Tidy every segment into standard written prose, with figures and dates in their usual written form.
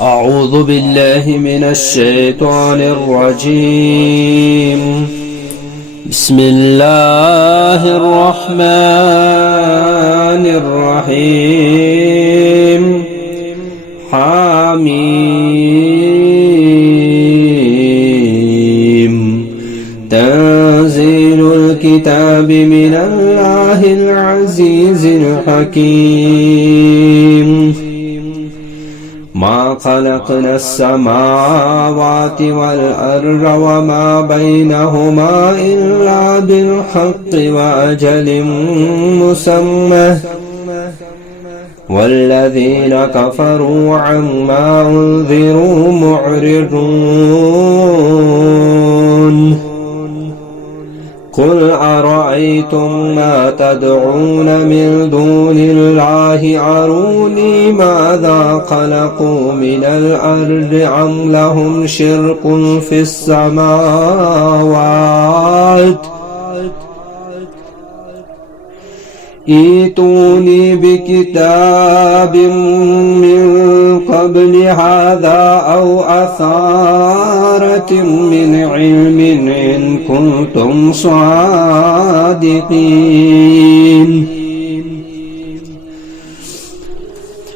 أعوذ بالله من الشيطان الرجيم. بسم الله الرحمن الرحيم. حميم. تنزيل الكتاب من الله العزيز الحكيم. ما خلقنا السماوات والأرض وما بينهما إلا بالحق وأجل مسمى والذين كفروا عما أنذروا معرضون. قل أرأيتم ما تدعون من دون الله أروني ماذا خلقوا من الأرض أم لهم شرك في السماوات ائتوني بكتاب من قبل هذا أو أثارة من علم إن كنتم صادقين.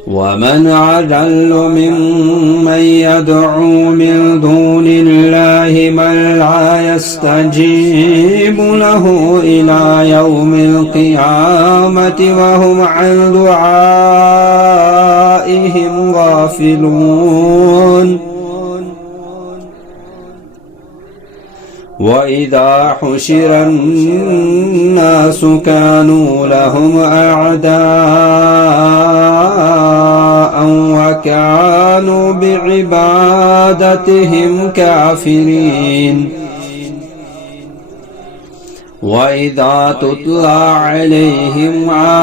ومن أضل ممن يدعو من دون الله من لا يستجيب له إلى يوم القيامة وهم عن دعائهم غافلون. وإذا حشر الناس كانوا لهم أعداء وكانوا بعبادتهم كافرين. وإذا تتلى عليهم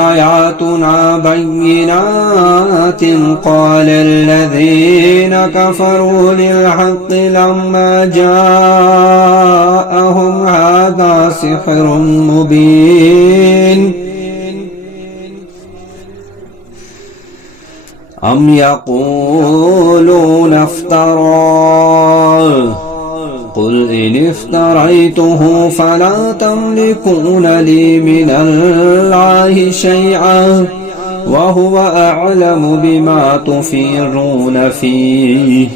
آياتنا بينات قال الذين كفروا للحق لما جاءهم هذا سحر مبين. أم يقولون افتراه قل إن افتريته فلا تملكون لي من الله شيئا وهو أعلم بما تفيضون فيه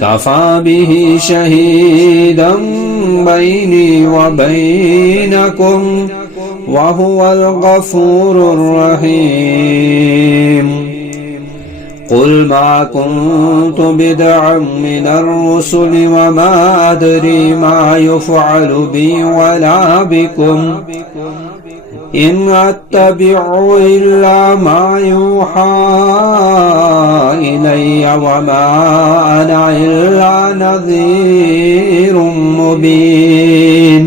كفى به شهيدا بيني وبينكم وهو الغفور الرحيم. قل ما كنت بدعا من الرسل وما أدري ما يفعل بي ولا بكم إن أتبع إلا ما يوحى إلي وما أنا إلا نذير مبين.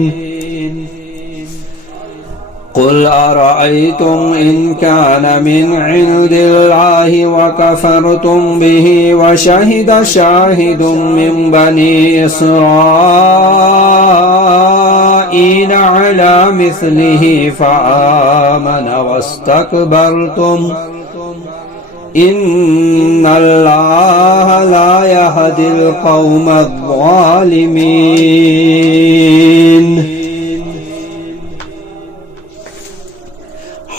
قل أرأيتم إن كان من عند الله وكفرتم به وشهد شاهد من بني إسرائيل على مثله فآمن واستكبرتم إن الله لا يهدي القوم الظالمين.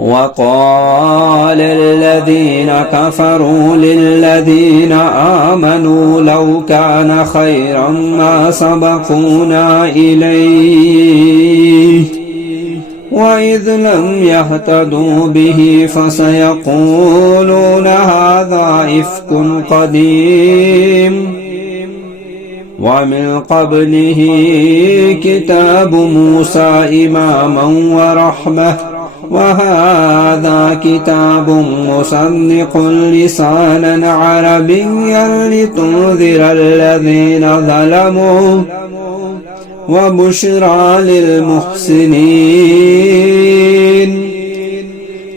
وقال الذين كفروا للذين آمنوا لو كان خيرا ما سبقونا إليه وإذ لم يهتدوا به فسيقولون هذا إفك قديم ومن قبله كتاب موسى إماما ورحمة وهذا كتاب مصدق لسانا عربيا لتنذر الذين ظلموا وبشرى للمحسنين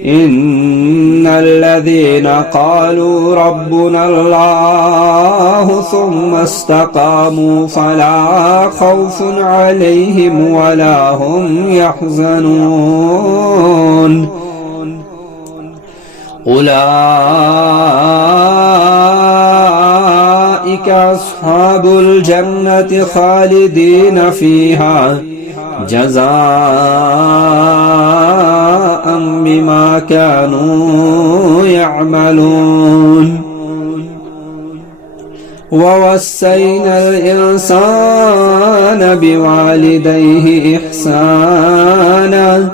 إن الذين قالوا ربنا الله ثم استقاموا فلا خوف عليهم ولا هم يحزنون أولئك أصحاب الجنة خالدين فيها جزاء بما كانوا يعملون ووصينا الإنسان بوالديه إحسانا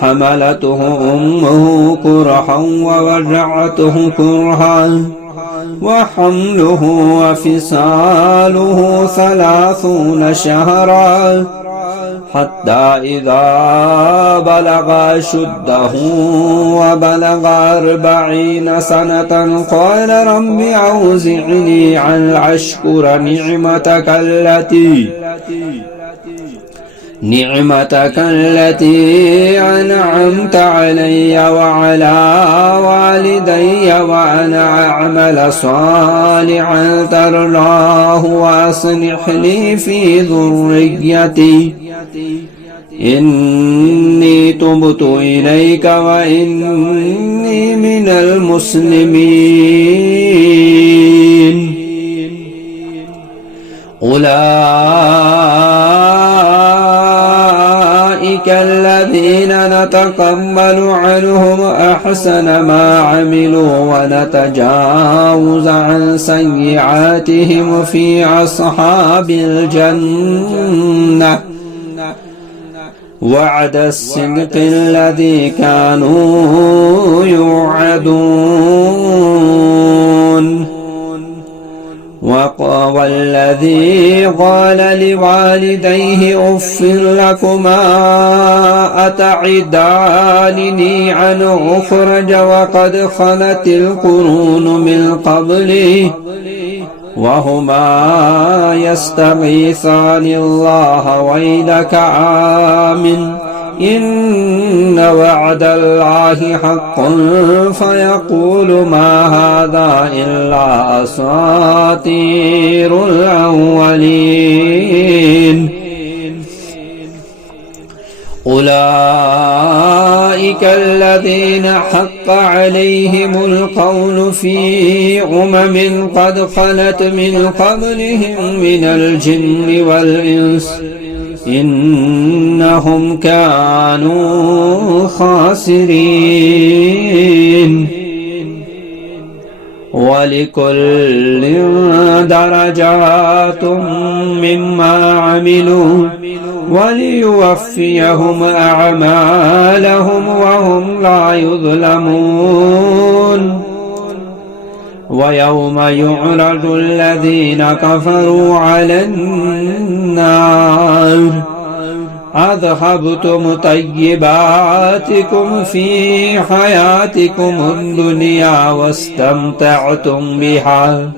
حملته أمه كرها ووضعته كرها وحمله وفصاله 30 شهرا حتى إذا بلغ أشده وبلغ 40 سنة قال رب أوزعني أن أشكر نعمتك التي أنعمت علي وعلى والدي وأن أعمل صالحا ترضاه وأصلح لي في ذريتي إني تبت إليك وإني من المسلمين أولئك الذين نتقبل عنهم أحسن ما عملوا ونتجاوز عن سيئاتهم في أصحاب الجنة وعد الصدق الذي كانوا يوعدون والذي قال لوالديه أف لكما أتعدانني أن أخرج وقد خلت القرون من قبلي وهما يستغيثان الله ويلك إن وعد الله حق فيقول ما هذا إلا أساطير الأولين أولئك الذين حق عليهم القول في قد خلت من قبلهم من الجن والإنس إنهم كانوا خاسرين ولكل درجات مما عملوا وليوفيهم أعمالهم وهم لا يظلمون ويوم يعرض الذين كفروا على النار أذهبتم طيباتكم في حياتكم الدنيا واستمتعتم بها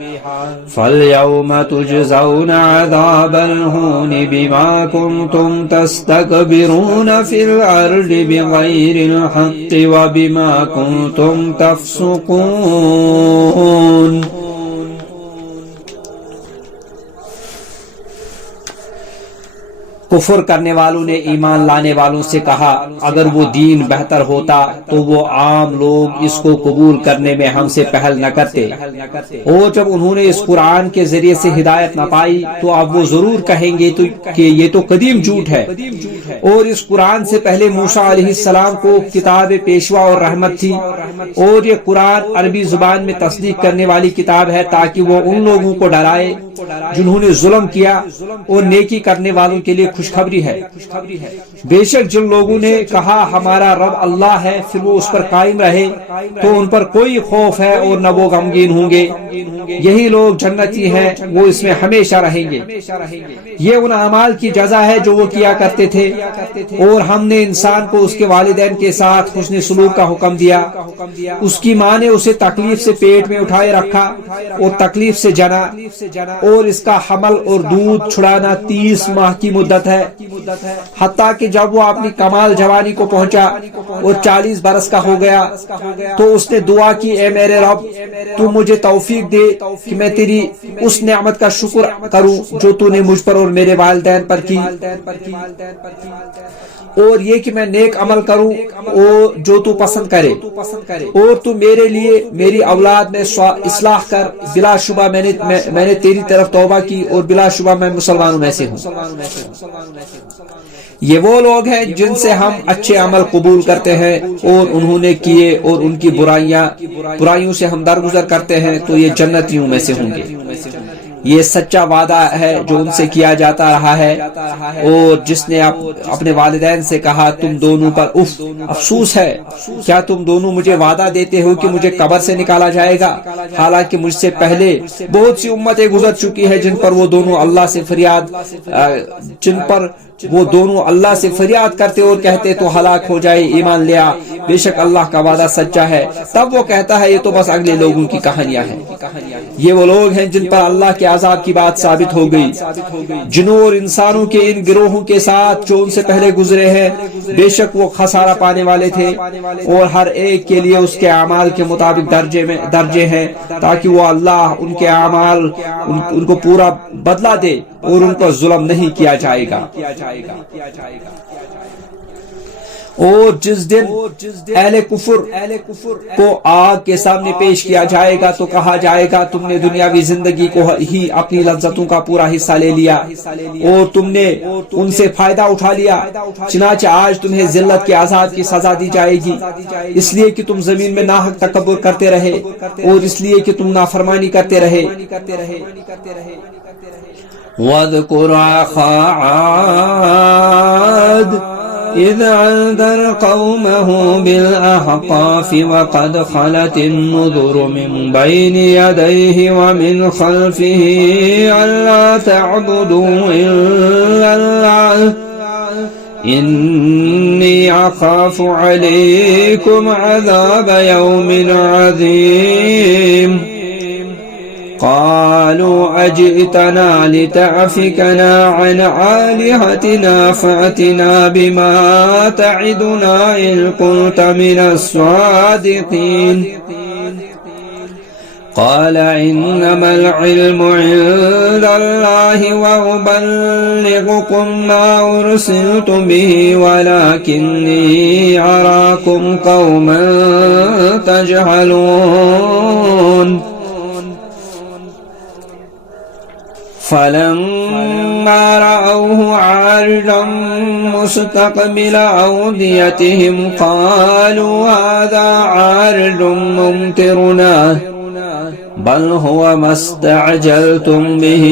فاليوم تجزون عذاب الهون بما كنتم تستكبرون في الأرض بغير الحق وبما كنتم تفسقون. کفر کرنے والوں نے ایمان لانے والوں سے کہا اگر وہ دین بہتر ہوتا تو وہ عام لوگ اس کو قبول کرنے میں ہم سے پہل نہ کرتے، اور جب انہوں نے اس قرآن کے ذریعے سے ہدایت نہ پائی تو اب وہ ضرور کہیں گے کہ یہ تو قدیم جھوٹ ہے، اور اس قرآن سے پہلے موسیٰ علیہ السلام کو کتاب پیشوا اور رحمت تھی، اور یہ قرآن عربی زبان میں تصدیق کرنے والی کتاب ہے تاکہ وہ ان لوگوں کو ڈرائے جنہوں نے ظلم کیا اور نیکی کرنے والوں کے لیے خوشخبری ہے۔ بے شک جن لوگوں نے کہا ہمارا رب اللہ ہے پھر وہ اس پر قائم رہے تو ان پر کوئی خوف ہے اور نہ وہ غمگین ہوں گے، یہی لوگ جنتی ہیں وہ اس میں ہمیشہ رہیں گے۔ یہ ان اعمال کی جزا ہے جو وہ کیا کرتے تھے، اور ہم نے انسان کو اس کے والدین کے ساتھ حسن سلوک کا حکم دیا، اس کی ماں نے اسے تکلیف سے پیٹ میں اٹھائے رکھا اور تکلیف سے جنا، اور اس کا حمل اور دودھ چھڑانا 30 ماہ کی مدت ہے، حتیٰ کہ جب وہ اپنی کمال جوانی کو پہنچا اور 40 برس کا ہو گیا تو اس نے دعا کی اے میرے رب تو مجھے توفیق دے کہ میں تیری اس نعمت کا شکر کروں جو تو نے مجھ پر اور میرے والدین پر کی، اور یہ کہ میں نیک عمل کروں اور جو تو پسند کرے، اور تو میرے لیے میری اولاد میں اصلاح کر، بلا شبہ میں نے تیری طرف توبہ کی اور بلا شبہ میں مسلمانوں میں سے ہوں۔ یہ وہ لوگ ہیں جن سے ہم اچھے عمل قبول کرتے ہیں اور انہوں نے کیے اور ان کی برائیوں سے ہم درگزر کرتے ہیں تو یہ جنتیوں میں سے ہوں گے۔ یہ سچا وعدہ ہے جو ان سے کیا جاتا رہا ہے، اور جس نے اپنے والدین سے کہا تم دونوں پر افسوس ہے، کیا تم دونوں مجھے وعدہ دیتے ہو کہ مجھے قبر سے نکالا جائے گا، حالانکہ مجھ سے پہلے بہت سی امتیں گزر چکی ہیں جن پر وہ دونوں اللہ سے فریاد کرتے اور کہتے تو ہلاک ہو جائے، ایمان لیا، بے شک اللہ کا وعدہ سچا ہے، تب وہ کہتا ہے یہ تو بس اگلے لوگوں کی کہانیاں ہیں۔ یہ وہ لوگ ہیں جن پر اللہ کے عذاب کی بات ثابت ہو گئی، جنوں اور انسانوں کے ان گروہوں کے ساتھ جو ان سے پہلے گزرے ہیں، بے شک وہ خسارہ پانے والے تھے، اور ہر ایک کے لیے اس کے اعمال کے مطابق درجے ہیں تاکہ وہ اللہ ان کے اعمال ان کو پورا بدلہ دے اور ان پر ظلم نہیں کیا جائے گا۔ اور جس دن اہل کفر کو آگ کے سامنے پیش کیا جائے گا تو کہا جائے گا تم نے دنیاوی زندگی کو ہی اپنی لذتوں کا پورا حصہ لے لیا اور تم نے ان سے فائدہ اٹھا لیا، چنانچہ آج تمہیں ذلت کے عذاب کی سزا دی جائے گی، اس لیے کہ تم زمین میں ناحق تکبر کرتے رہے اور اس لیے کہ تم نافرمانی کرتے رہے۔ وَاذْكُرْ أَخَا عَادٍ إِذْ أَنذَرَ قَوْمَهُ بِالْأَحْقَافِ وَقَدْ خَلَتِ النُّذُرُ مِنْ بَيْنِ يَدَيْهِ وَمِنْ خَلْفِهِ أَلَّا تَعْبُدُوا إِلَّا اللَّهَ إِنِّي أَخَافُ عَلَيْكُمْ عَذَابَ يَوْمٍ عَظِيمٍ۔ قالوا أجئتنا لتعفكنا عن آلهتنا فأتنا بما تعدنا إن كنت من الصادقين قال إنما العلم عند الله وأبلغكم ما أرسلت به ولكني أراكم قوما تجهلون فلما رأوه عارضا مستقبل أوديتهم قالوا هذا عارض ممطرنا بل هو ما استعجلتم به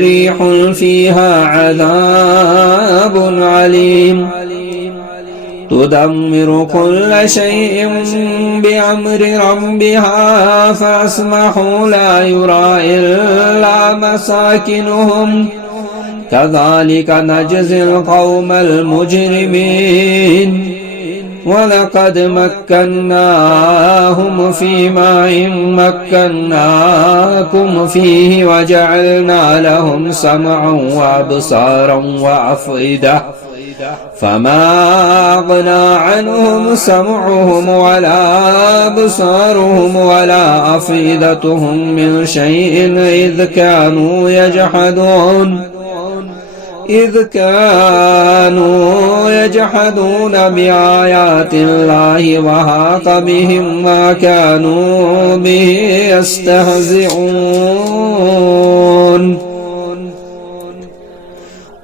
ريح فيها عذاب عليم تدمر كل شيء بأمر ربها فأصبحوا لا يرى إلا مساكنهم كذلك نجزي القوم المجرمين ولقد مكناهم في ماء مكناكم فيه وجعلنا لهم سمعا وأبصارا وأفئدة فما أغنى عنهم سمعهم ولا أبصارهم ولا أفئدتهم من شيء إذ كانوا يجحدون بآيات الله وحاق بهم ما كانوا به يستهزئون।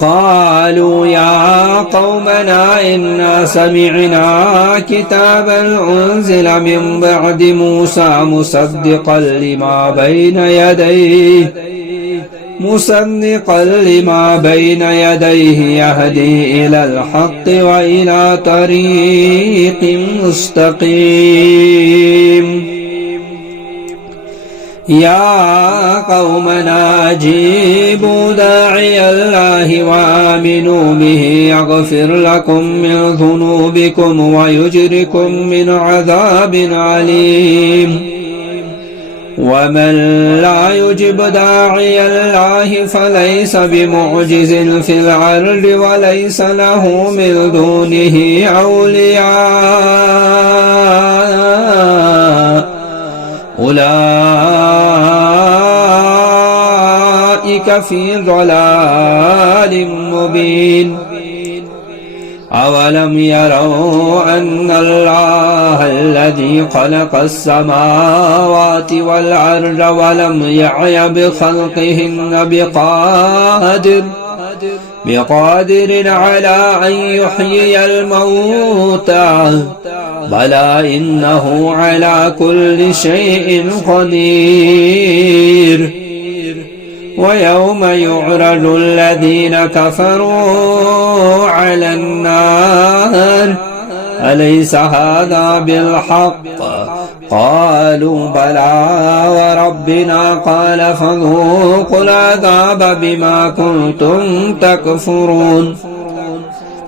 قالوا يا قومنا إنا سمعنا كتابا أنزل من بعد موسى مصدقا لما بين يديه يهدي إلى الحق وإلى طريق مستقيم يا قومنا أجيبوا داعي الله وآمنوا به يغفر لكم من ذنوبكم ويجركم من عذاب عليم ومن لا يجب داعي الله فليس بمعجز في الأرض وليس له من دونه أولياء أولئك في ضلال مبين أولم يروا أن الله الذي خلق السماوات والأرض ولم يعي بخلقهن بقادر على أن يحيي الموتى بلى إنه على كل شيء قدير ويوم يعرض الذين كفروا على النار أليس هذا بالحق قالوا بلى وربنا قال فذوقوا العذاب بما كنتم تكفرون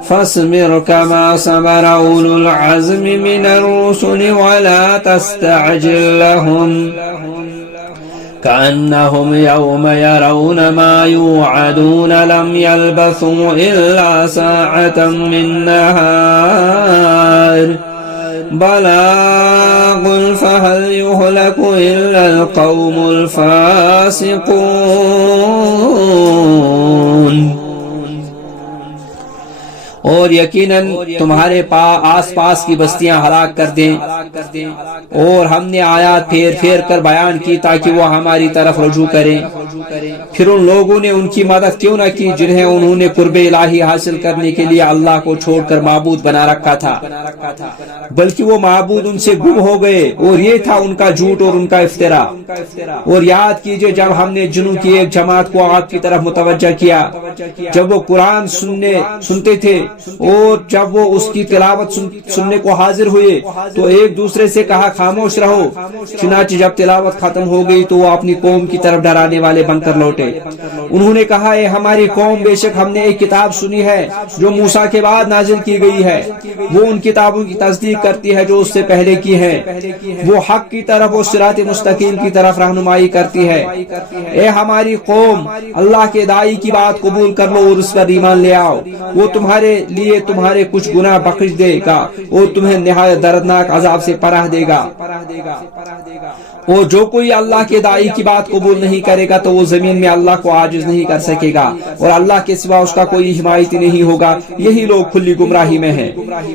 فاصبر كما صبر أولو العزم من الرسل ولا تستعجل لهم كأنهم يوم يرون ما يوعدون لم يلبثوا إلا ساعة من نهار بلاغ فهل يهلك إلا القوم الفاسقون اور یقیناً تمہارے آس پاس کی بستیاں ہلاک کر دیں اور ہم نے آیات پھیر پھیر کر بیان کی تاکہ وہ ہماری طرف رجوع کریں. پھر ان لوگوں نے ان کی مدد کیوں نہ کی جنہیں انہوں نے قرب الہی حاصل کرنے کے لیے اللہ کو چھوڑ کر معبود بنا رکھا تھا، بلکہ وہ معبود ان سے گم ہو گئے اور یہ تھا ان کا جھوٹ اور ان کا افترا. اور یاد کیجئے جب ہم نے جنوں کی ایک جماعت کو آپ کی طرف متوجہ کیا جب وہ قرآن سنتے تھے اور جب وہ اس کی تلاوت سننے کو حاضر ہوئے تو ایک دوسرے سے کہا خاموش رہو. چنانچہ جب تلاوت ختم ہو گئی تو وہ اپنی قوم کی طرف ڈرانے والے بن کر لوٹے. انہوں نے کہا اے ہماری قوم، بے شک ہم نے ایک کتاب سنی ہے جو موسیٰ کے بعد نازل کی گئی ہے، وہ ان کتابوں کی تصدیق کرتی ہے جو اس سے پہلے کی ہے، وہ حق کی طرف اور صراط مستقیم کی طرف رہنمائی کرتی ہے. اے ہماری قوم، اللہ کے داعی کی بات قبول کر لو اور اس پر ایمان لے آؤ، وہ تمہارے لیے تمہارے کچھ گناہ بخش دے گا اور تمہیں نہایت دردناک عذاب سے پناہ دے گا. اور جو کوئی اللہ کے داعی کی بات قبول نہیں کرے گا تو وہ زمین میں اللہ کو عاجز نہیں کر سکے گا اور اللہ کے سوا اس کا کوئی حمایتی نہیں ہوگا. یہی لوگ کھلی گمراہی میں ہیں.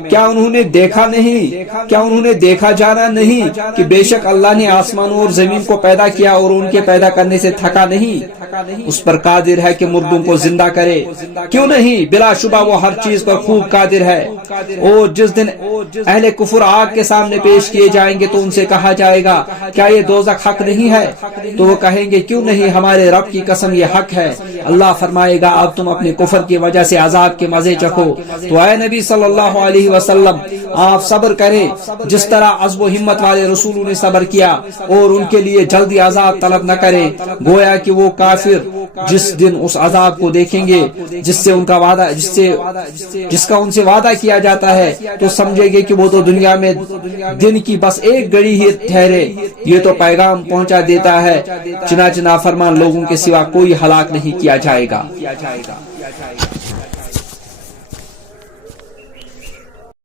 کیا انہوں نے دیکھا جانا نہیں کہ بے شک اللہ نے آسمانوں اور زمین کو پیدا کیا اور ان کے پیدا کرنے سے تھکا نہیں؟ اس پر قادر ہے کہ مردوں کو زندہ کرے. کیوں نہیں؟ بلا شبہ وہ ہر چیز پر خوب قادر ہے. اور جس دن اہل کفر آگ کے سامنے پیش کیے جائیں گے تو ان سے کہا جائے گا کیا یہ دوزخ حق نہیں ہے؟ تو وہ کہیں گے کیوں نہیں، ہمارے رب کی قسم یہ حق ہے. اللہ فرمائے گا اب تم اپنے کفر کی وجہ سے عذاب کے مزے چکھو. تو اے نبی صلی اللہ علیہ وسلم آپ صبر کریں جس طرح عزم و ہمت والے رسولوں نے صبر کیا اور ان کے لیے جلدی عذاب طلب نہ کریں. گویا کہ وہ کافر جس دن اس عذاب کو دیکھیں گے جس کا ان سے وعدہ کیا جاتا ہے تو سمجھے گے کہ وہ تو دنیا میں دن کی بس ایک گھڑی ہی ٹھہرے. یہ تو پیغام پہنچا دیتا ہے، چنانچہ نافرمان لوگوں کے سوا کوئی ہلاک نہیں کیا جائے گا.